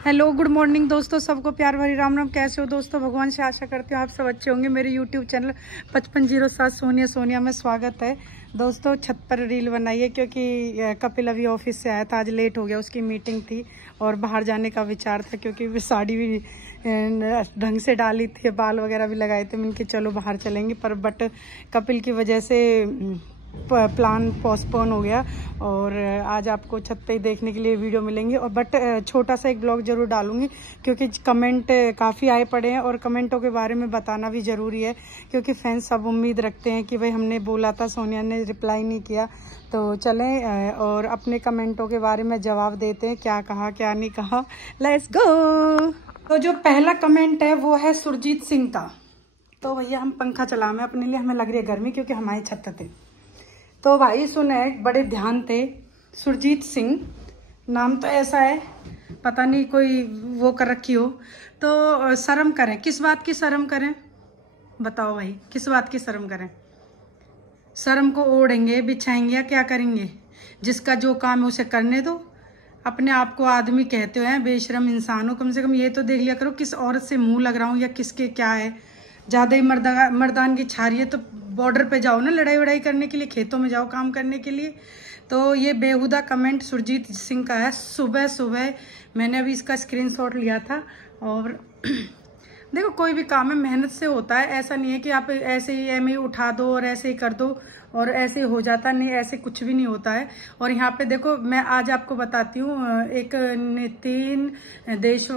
Hello good morning दोस्तों, सबको प्यार भरी राम राम। कैसे हो दोस्तों? भगवान से आशा करती हूँ आप सब अच्छे होंगे। मेरे यूट्यूब चैनल 5507 सोनिया में स्वागत है दोस्तों। छत पर रील बनाइए क्योंकि कपिल अभी ऑफिस से आया था, आज लेट हो गया, उसकी मीटिंग थी और बाहर जाने का विचार था क्योंकि साड़ी भी ढंग से डाली थी, बाल वगैरह भी लगाए थे। मैंने कि चलो बाहर चलेंगे, पर बट कपिल की वजह से प्लान पोस्टपोन हो गया और आज आपको छत पे ही देखने के लिए वीडियो मिलेंगे। और बट छोटा सा एक ब्लॉग जरूर डालूंगी क्योंकि कमेंट काफ़ी आए पड़े हैं और कमेंटों के बारे में बताना भी ज़रूरी है क्योंकि फैंस सब उम्मीद रखते हैं कि भाई हमने बोला था, सोनिया ने रिप्लाई नहीं किया। तो चलें और अपने कमेंटों के बारे में जवाब देते हैं, क्या कहा क्या नहीं कहा। Let's go. तो जो पहला कमेंट है वो है सुरजीत सिंह का। तो भैया हम पंखा चला में अपने लिए, हमें लग रही है गर्मी क्योंकि हमारी छत थे। तो भाई सुने बड़े ध्यान थे, सुरजीत सिंह नाम तो ऐसा है, पता नहीं कोई वो कर रखी हो। तो शर्म करें, किस बात की शर्म करें बताओ भाई, किस बात की शर्म करें? शर्म को ओढ़ेंगे बिछाएंगे या क्या करेंगे? जिसका जो काम है उसे करने दो। अपने आप को आदमी कहते हैं, बेशरम इंसान हो। कम से कम ये तो देख लिया करो किस औरत से मुंह लग रहा हूँ या किसके क्या है। ज़्यादा ही मर्दान की छारी है तो बॉर्डर पे जाओ ना, लड़ाई वड़ाई करने के लिए, खेतों में जाओ काम करने के लिए। तो ये बेहुदा कमेंट सुरजीत सिंह का है। सुबह सुबह मैंने अभी इसका स्क्रीनशॉट लिया था। और देखो कोई भी काम है मेहनत से होता है, ऐसा नहीं है कि आप ऐसे ही एम उठा दो और ऐसे ही कर दो और ऐसे ही हो जाता, नहीं, ऐसे कुछ भी नहीं होता है। और यहाँ पे देखो मैं आज आपको बताती हूँ, एक नितिन देश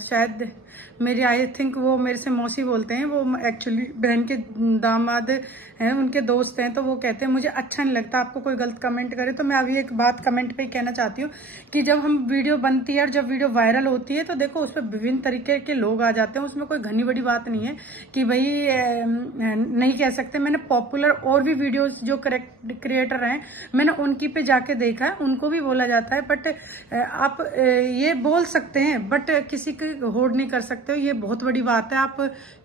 शायद मेरी आई थिंक वो मेरे से मौसी बोलते हैं, वो एक्चुअली बहन के दामाद हैं, उनके दोस्त हैं। तो वो कहते हैं मुझे अच्छा नहीं लगता आपको कोई गलत कमेंट करे। तो मैं अभी एक बात कमेंट पे ही कहना चाहती हूँ कि जब हम वीडियो बनती है और जब वीडियो वायरल होती है तो देखो उस पर विभिन्न तरीके के लोग आ जाते हैं, उसमें कोई घनी बड़ी बात नहीं है कि भाई नहीं कह सकते। मैंने पॉपुलर और भी वीडियोस जो क्रिएटर हैं मैंने उनकी पे जाके देखा है, उनको भी बोला जाता है। बट आप ये बोल सकते हैं बट किसी की होड़ नहीं कर सकते हो, ये बहुत बड़ी बात है। आप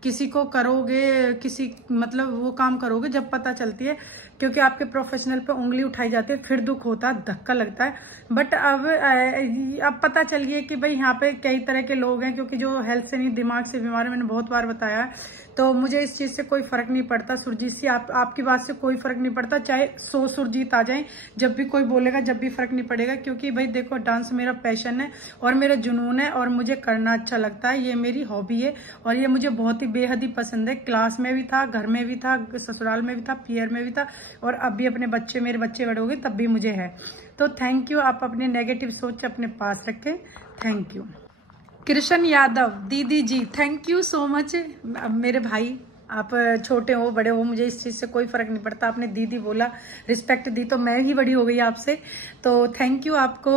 किसी को करोगे, किसी मतलब वो काम करोगे जब पता चलती है, क्योंकि आपके प्रोफेशनल पे उंगली उठाई जाती है, फिर दुख होता है, धक्का लगता है। बट अब पता चल गया कि भाई यहाँ पे कई तरह के लोग हैं, क्योंकि जो हेल्थ से नहीं दिमाग से बीमार है, मैंने बहुत बार बताया है। तो मुझे इस चीज से कोई फर्क नहीं पड़ता। सुरजीत सी आपकी बात से कोई फर्क नहीं पड़ता, चाहे 100 सुरजीत आ जाए, जब भी कोई बोलेगा जब भी फर्क नहीं पड़ेगा। क्योंकि भाई देखो डांस मेरा पैशन है और मेरा जुनून है और मुझे करना अच्छा लगता है, ये मेरी हॉबी है और ये मुझे बहुत ही बेहद ही पसंद है। क्लास में भी था, घर में भी था, ससुराल में भी था, पियर में भी था और अब भी अपने मेरे बच्चे बड़े हो गए तब भी मुझे है। तो थैंक यू, आप अपने नेगेटिव सोच अपने पास रखें। Thank you. कृष्ण यादव दीदी जी, थैंक यू सो मच। मेरे भाई, आप छोटे हो बड़े हो, मुझे इस चीज़ से कोई फर्क नहीं पड़ता। आपने दीदी बोला, रिस्पेक्ट दी, तो मैं ही बड़ी हो गई आपसे। तो थैंक यू आपको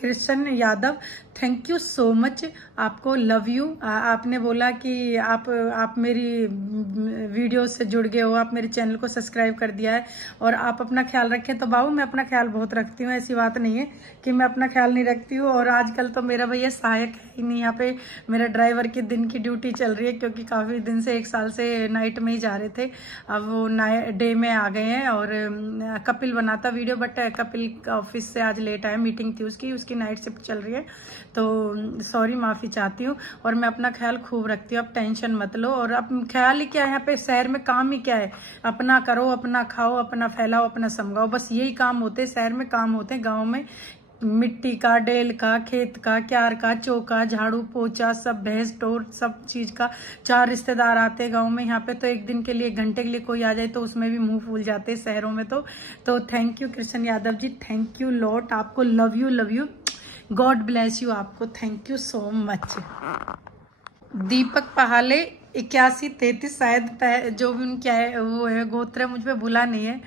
Krishna Yadav, thank you so much, आपको लव यू। आपने बोला कि आप मेरी वीडियो से जुड़ गए हो, आप मेरे चैनल को सब्सक्राइब कर दिया है और आप अपना ख्याल रखें। तो बाबू मैं अपना ख्याल बहुत रखती हूँ, ऐसी बात नहीं है कि मैं अपना ख्याल नहीं रखती हूँ। और आजकल तो मेरा भैया सहायक है ही नहीं, यहाँ पे मेरा ड्राइवर की दिन की ड्यूटी चल रही है क्योंकि काफ़ी दिन से 1 साल से नाइट में ही जा रहे थे, अब वो डे में आ गए हैं। और कपिल बनाता वीडियो बट कपिल ऑफिस से आज लेट आया, मीटिंग थी उसकी नाइट शिफ्ट चल रही है। तो सॉरी, माफ़ी चाहती हूँ। और मैं अपना ख्याल खूब रखती हूँ, आप टेंशन मत लो। और अब ख्याल ही क्या है, यहाँ पे शहर में काम ही क्या है, अपना करो, अपना खाओ, अपना फैलाओ, अपना समझाओ, बस यही काम होते हैं। शहर में काम होते हैं, गाँव में मिट्टी का, डेल का, खेत का, क्यार का, चौका, झाड़ू पोछा, सब भैंस टोर, सब चीज का। 4 रिश्तेदार आते हैं गांव में, यहाँ पे तो एक दिन के लिए, घंटे के लिए कोई आ जाए तो उसमें भी मुंह फूल जाते हैं शहरों में। तो thank you Krishna Yadav ji, thank you lot, आपको love you, god bless you आपको, thank you so much. Deepak Pahale 8133 शायद, जो भी उनकी है वो है गोत्र, मुझ पे भूला नहीं है।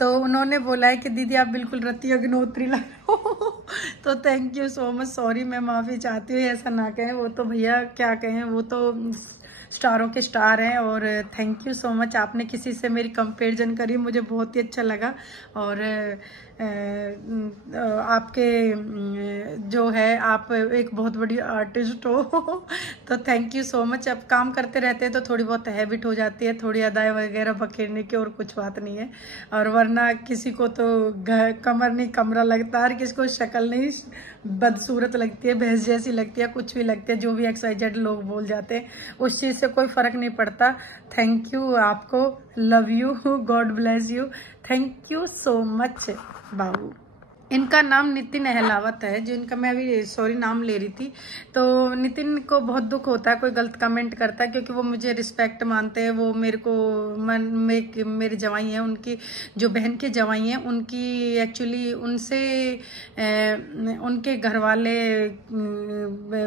तो उन्होंने बोला है कि दीदी आप बिल्कुल रति अग्नोत्री लग रहे हो। तो thank you so much, sorry, मैं माफ़ी चाहती हूँ, ऐसा ना कहें। वो तो भैया क्या कहें, वो तो स्टारों के स्टार हैं। और थैंक यू सो मच, आपने किसी से मेरी कंपेरिजन करी, मुझे बहुत ही अच्छा लगा। और आपके जो है आप एक बहुत बड़ी आर्टिस्ट हो तो थैंक यू सो मच। अब काम करते रहते हैं तो थोड़ी बहुत हैबिट हो जाती है, थोड़ी अदाएं वगैरह बखेरने की, और कुछ बात नहीं है। और वरना किसी को तो कमर नहीं कमरा लगता है, किसी को शक्ल नहीं बदसूरत लगती है, भैंस जैसी लगती है, कुछ भी लगती है, जो भी XYZ लोग बोल जाते हैं, उस चीज़ से कोई फर्क नहीं पड़ता। थैंक यू आपको, love you, god bless you, thank you so much बाबू। इनका नाम नितिन अहलावत है, जो इनका मैं अभी सॉरी नाम ले रही थी। तो नितिन को बहुत दुख होता है कोई गलत कमेंट करता है, क्योंकि वो मुझे रिस्पेक्ट मानते हैं, वो मेरे को मेरे जवाई हैं, उनकी जो बहन के जवाई हैं, उनकी एक्चुअली उनसे उनके घर वाले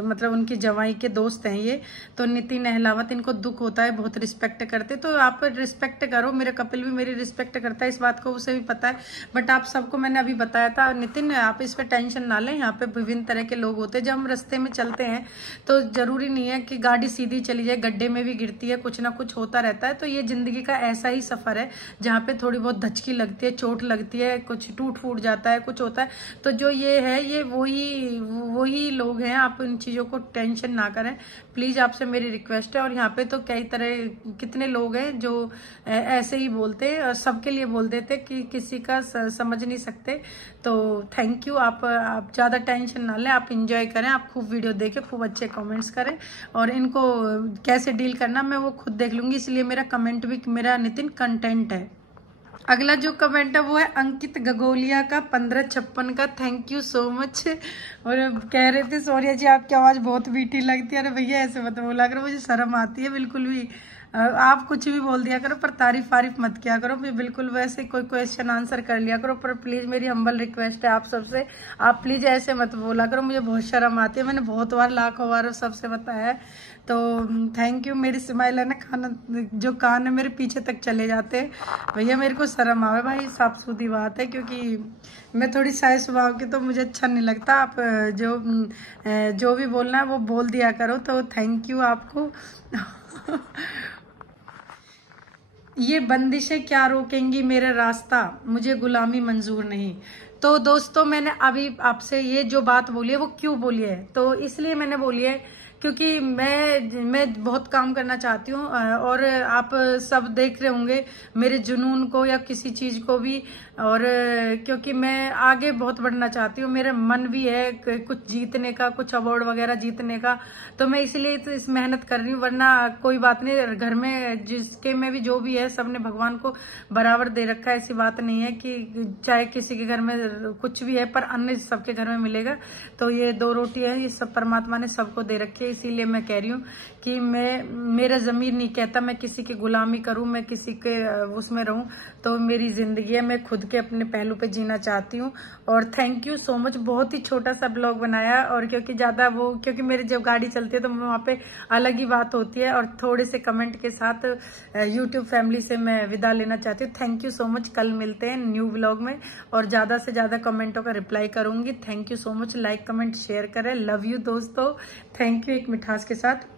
मतलब उनके जवाई के दोस्त हैं ये। तो नितिन अहलावत, इनको दुख होता है, बहुत रिस्पेक्ट करते, तो आप रिस्पेक्ट करो। मेरा कपिल भी मेरी रिस्पेक्ट करता है, इस बात को उसे भी पता है। बट आप सबको मैंने अभी बताया था, नितिन आप इस पे टेंशन ना लें, यहाँ पे विभिन्न तरह के लोग होते हैं। जब हम रास्ते में चलते हैं तो जरूरी नहीं है कि गाड़ी सीधी चली जाए, गड्ढे में भी गिरती है, कुछ ना कुछ होता रहता है। तो ये जिंदगी का ऐसा ही सफर है जहाँ पे थोड़ी बहुत धचकी लगती है, चोट लगती है, कुछ टूट फूट जाता है, कुछ होता है। तो जो ये है, ये वही लोग हैं, आप इन चीजों को टेंशन ना करें प्लीज, आपसे मेरी रिक्वेस्ट है। और यहाँ पे तो कई तरह कितने लोग हैं जो ऐसे ही बोलते हैं, और सबके लिए बोल देते कि किसी का समझ नहीं सकते। तो थैंक यू, आप ज़्यादा टेंशन ना लें, आप इंजॉय करें, आप खूब वीडियो देखें, खूब अच्छे कमेंट्स करें, और इनको कैसे डील करना मैं वो खुद देख लूंगी, इसलिए मेरा कमेंट भी मेरा नितिन कंटेंट है। अगला जो कमेंट है वो है अंकित गगोलिया का 1556 का, थैंक यू सो मच। और कह रहे थे सोनिया जी आपकी आवाज़ बहुत मीठी लगती है। अरे भैया ऐसे मत बोला करो, मुझे शर्म आती है बिल्कुल भी। आप कुछ भी बोल दिया करो पर तारीफ वारीफ मत किया करो, मैं बिल्कुल वैसे कोई क्वेश्चन आंसर कर लिया करो, पर प्लीज़ मेरी हम्बल रिक्वेस्ट है आप सबसे, आप प्लीज़ ऐसे मत बोला करो, मुझे बहुत शर्म आती है। मैंने बहुत बार लाखों बार सबसे बताया है। तो थैंक यू, मेरी स्माइल है ना, खाना जो कान है मेरे पीछे तक चले जाते हैं। भैया मेरे को शर्म आवे भाई, साफ सुथरी बात है, क्योंकि मैं थोड़ी साय स्वभाव की, तो मुझे अच्छा नहीं लगता। आप जो भी बोलना है वो बोल दिया करो। तो थैंक यू आपको ये बंदिशें क्या रोकेंगी मेरा रास्ता, मुझे गुलामी मंजूर नहीं। तो दोस्तों मैंने अभी आपसे ये जो बात बोली है वो क्यों बोली है, तो इसलिए मैंने बोली है क्योंकि मैं बहुत काम करना चाहती हूँ, और आप सब देख रहे होंगे मेरे जुनून को या किसी चीज को भी, और क्योंकि मैं आगे बहुत बढ़ना चाहती हूँ, मेरा मन भी है कुछ जीतने का, कुछ अवार्ड वगैरह जीतने का। तो मैं इसलिए तो इस मेहनत कर रही हूँ, वरना कोई बात नहीं, घर में जिसके में भी जो भी है सबने भगवान को बराबर दे रखा है। ऐसी बात नहीं है कि चाहे किसी के घर में कुछ भी है पर अन्न सबके घर में मिलेगा। तो ये 2 रोटी है, ये सब परमात्मा ने सबको दे रखी है। इसीलिए मैं कह रही हूँ कि मेरा ज़मीर नहीं कहता मैं किसी की गुलामी करूं, मैं किसी के उसमें रहूं। तो मेरी जिंदगी है, मैं खुद के अपने पहलू पे जीना चाहती हूं। और थैंक यू सो मच, बहुत ही छोटा सा ब्लॉग बनाया, और क्योंकि मेरी जब गाड़ी चलती है तो वहाँ पे अलग ही बात होती है, और थोड़े से कमेंट के साथ यूट्यूब फैमिली से मैं विदा लेना चाहती हूँ। थैंक यू सो मच, कल मिलते हैं न्यू ब्लॉग में, और ज़्यादा से ज़्यादा कमेंटों का रिप्लाई करूंगी। Thank you so much, like comment share करें, लव यू दोस्तों, थैंक यू, एक मिठास के साथ।